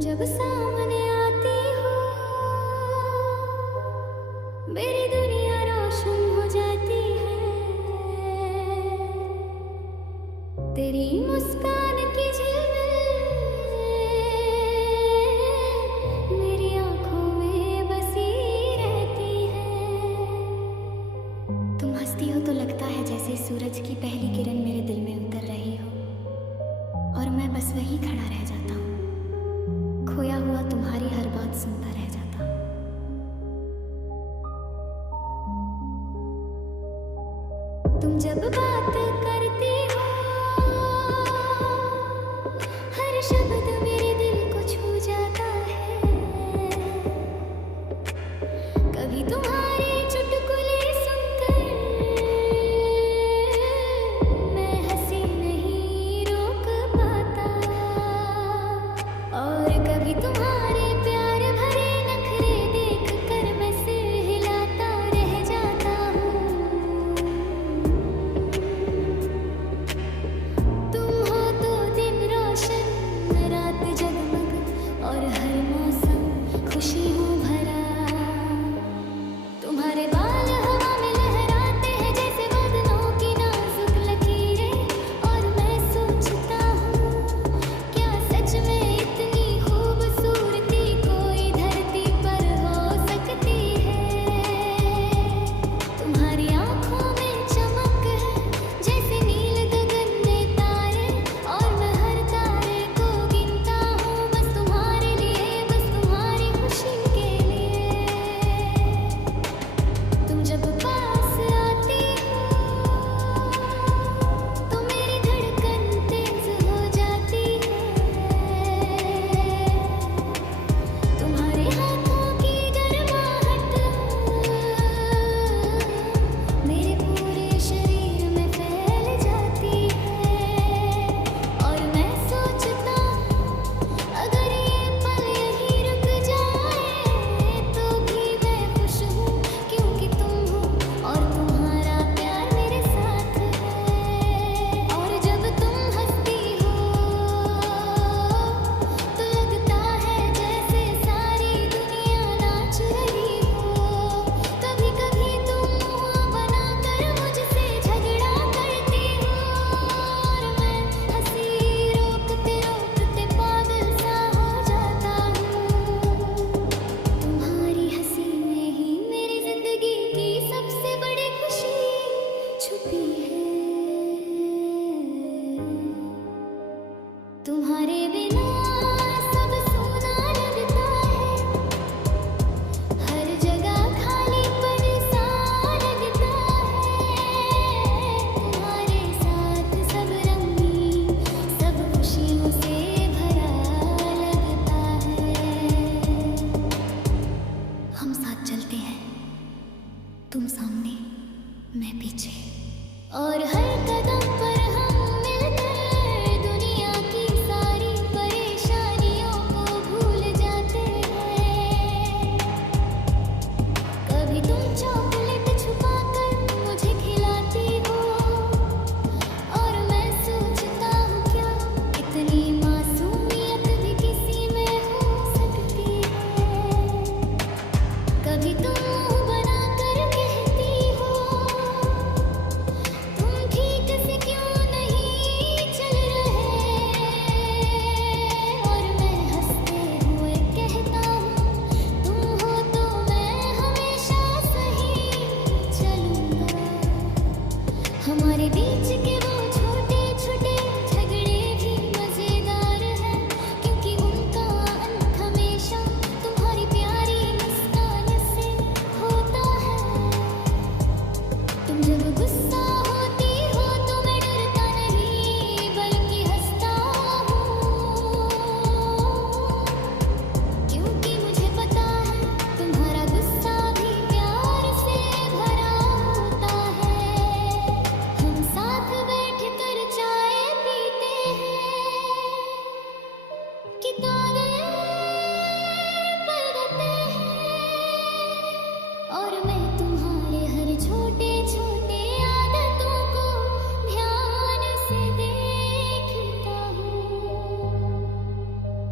जब सामने आती हो मेरी दुनिया रोशन हो जाती है। तेरी मुस्कान की झिलमिल मेरी आंखों में बसी रहती है। तुम हंसती हो तो लगता है जैसे सूरज की पहली किरण मेरे दिल में उतर रही हो और मैं बस वही खड़ा रह जाता हूँ, खोया हुआ तुम्हारी हर बात सुनता रह जाता। तुम जब बात करती हो हर शब्द मेरे दिल को छू जाता है। कभी तुम्हारे चुटकुले सुनकर मैं हंसी नहीं रोक पाता और कभी तुम्हारे प्यार भरे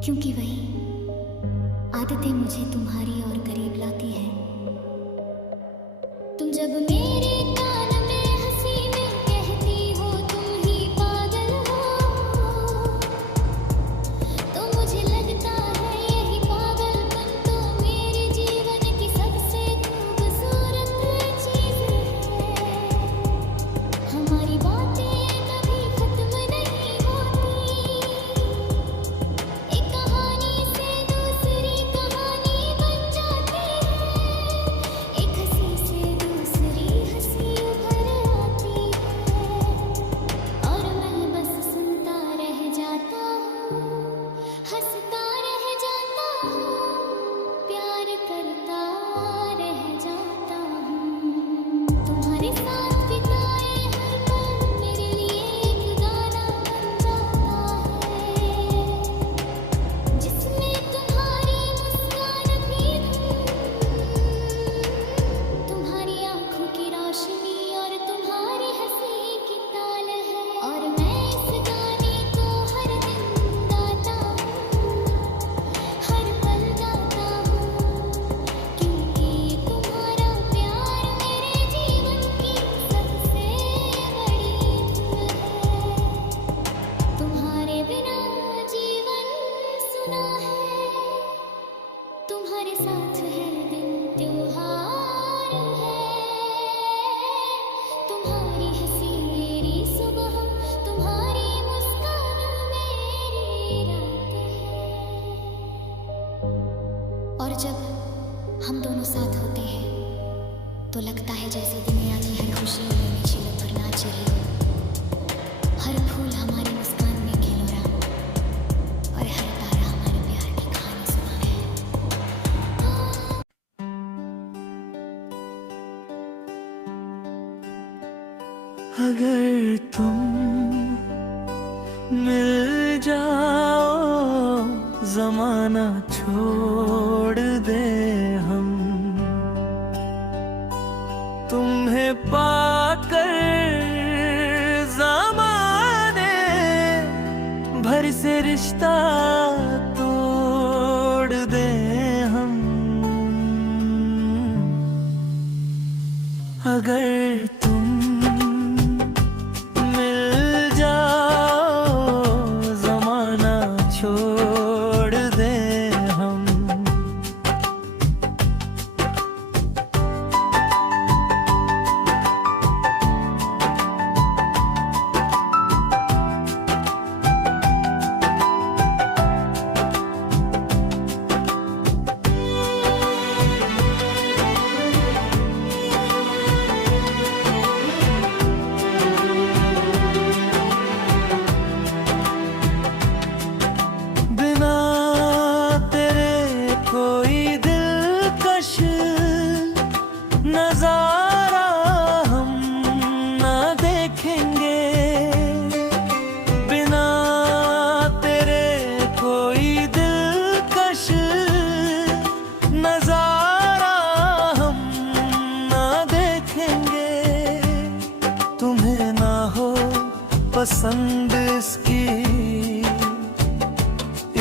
क्योंकि वही आदतें मुझे तुम्हारी और करीब लाती हैं। तुम जब मेरे कान में हंसी में कहती हो तुम ही पागल हो, तो मुझे लगता है यही पागलपन तो मेरे जीवन की सबसे खूबसूरत चीज़ है। हमारी बातें कभी खत्म नहीं होती, एक कहानी से दूसरी कहानी बन जाती है, एक हंसी से दूसरी हंसी उभर आती है, और मैं बस सुनता रह जाता हूँ, हंसता रह जाता हूँ, प्यार करता रह जाता हूँ। तुम्हारे साथ बिताए हर पल मेरे लिए एक गाना बन जाता है, जिसमें तुम्हारी मुस्कान भी तुम्हारी आंखों की रोशनी और तुम्हारी हंसी की ताल है। और मैं इस गाने को हर दिन गाता हूँ, हर पल गाता हूँ, क्योंकि तुम्हारा प्यार मेरे जीवन की सबसे बड़ी धुन है। तुम्हारे बिना जीवन सुना है, तुम्हारे साथ हर दिन त्योहार है। तुम्हारी हंसी मेरी सुबह, तुम्हारी मुस्कान मेरी रात है। और जब हम दोनों साथ होते हैं तो लगता है जैसे दुनिया की हर खुशी में छिलक भर नाच रही हो, हर फूल हमारी मुस्कान में खिल रहा, और हर तारा हमारे प्यार की कहानी सुना है। अगर तुम मिल जाओ जमाना छोड़ दे हम, तुम्हें पाकर ज़माने भर से रिश्ता तोड़ दे हम। अगर तुम मिल जाओ ज़माना छोड़ दे हम, बिना तेरे कोई दिलकश नजारा हम ना देखेंगे, बिना तेरे कोई दिलकश नजारा हम ना देखेंगे। तुम्हें ना हो पसंद इसकी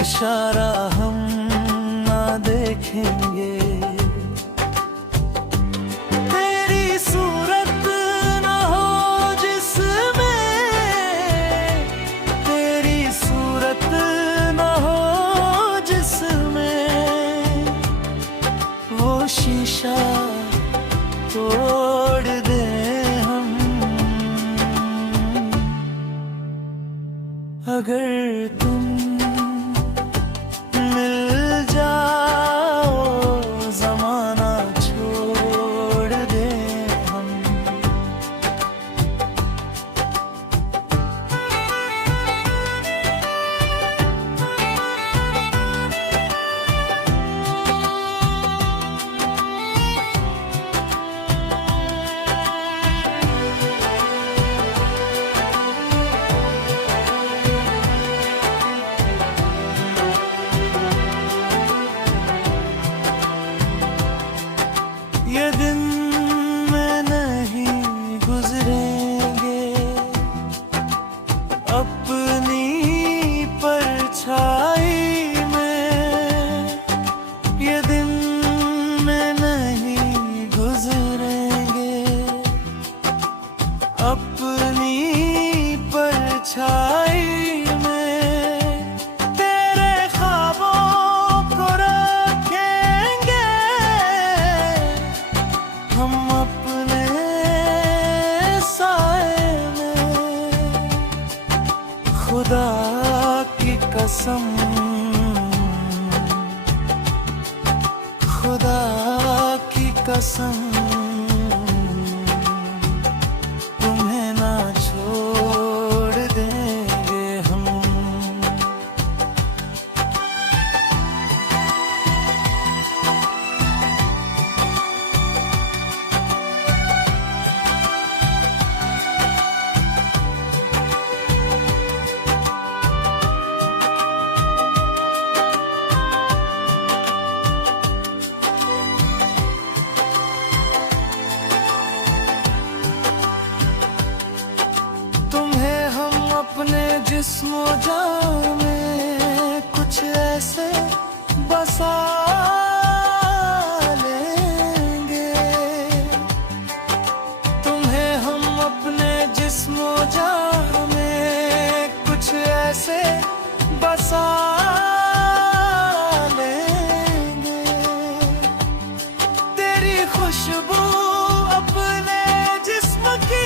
इशारा हम ना देखेंगे, तेरी सूरत ना हो जिसमें, तेरी सूरत ना हो जिसमें, वो शीशा तोड़ दे हम। अगर तुम मिल जाओ कसम तुम्हें ना छोड़ देंगे हम। तुम्हें हम अपने जिस्मो जान में कुछ ऐसे बसा लेंगे। तुम्हें हम अपने जिस्मो जान में कुछ ऐसे बसा लेंगे। तेरी खुशबू अपने जिस्म की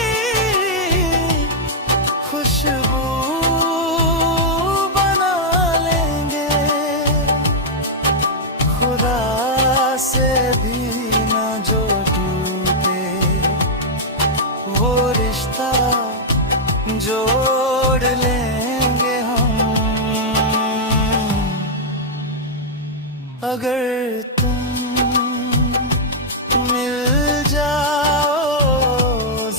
खुशबू बना लेंगे। खुदा से भी ना जो टूटे वो रिश्ता जोड़ लेंगे हम। अगर तुम मिल जाओ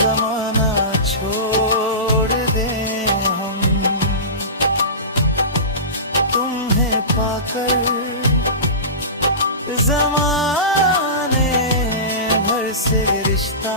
जमाना छोड़ दें हम। तुम्हें पाकर जमाने भर से रिश्ता